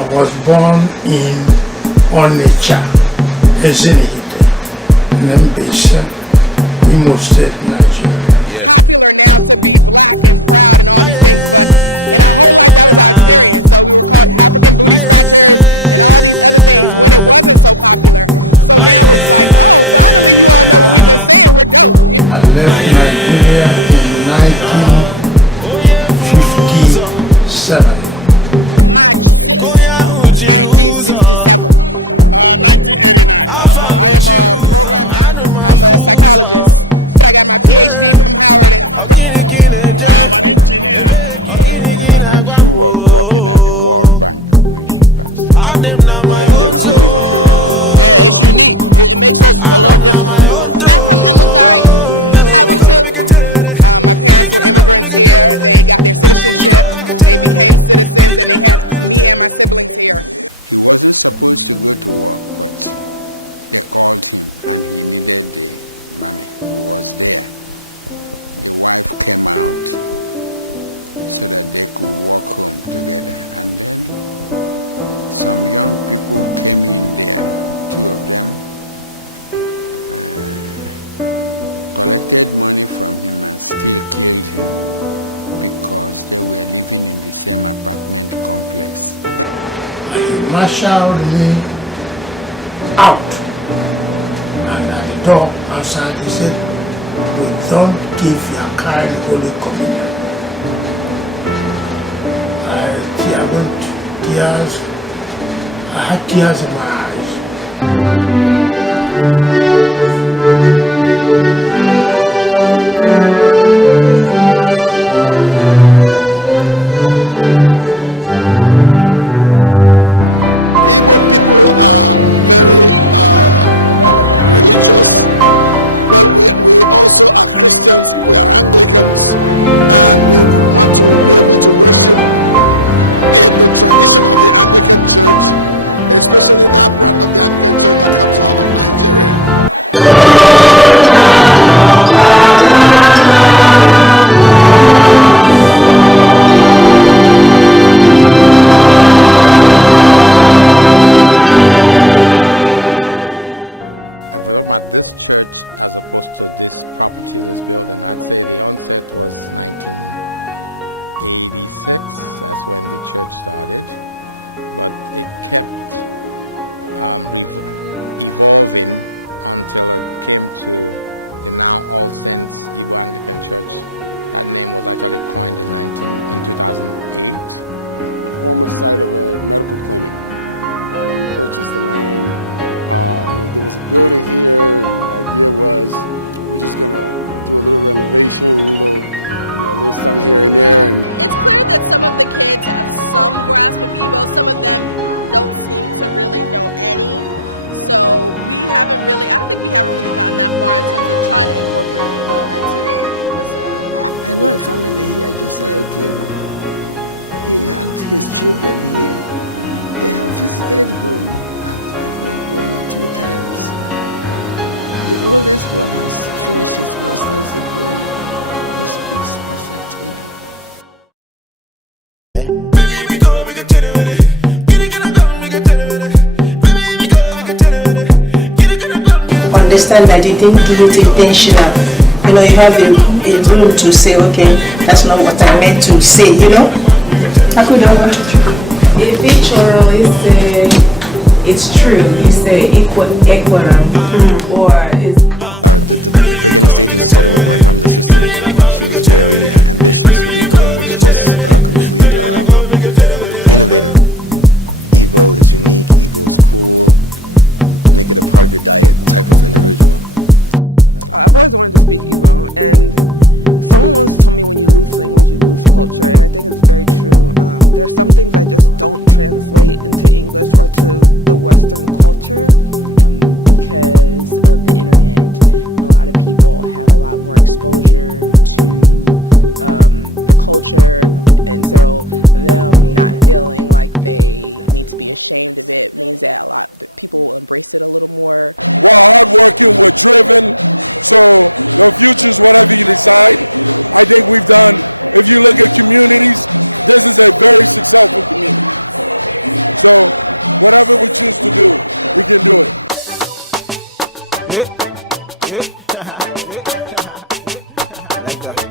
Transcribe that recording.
I was born in Onitsha, Ezinihite, Nembese, Imo State, Nigeria. I left Nigeria in 1957. Marshaled me out, and at the door outside he said, "We don't give your kind Holy Communion." I had tears in my eyes. Understand that you didn't do it intentional. You know, you have a room to say, okay, that's not what I meant to say, you know? I could have. If it's oral, it's true. It's equal, or it's. I like that.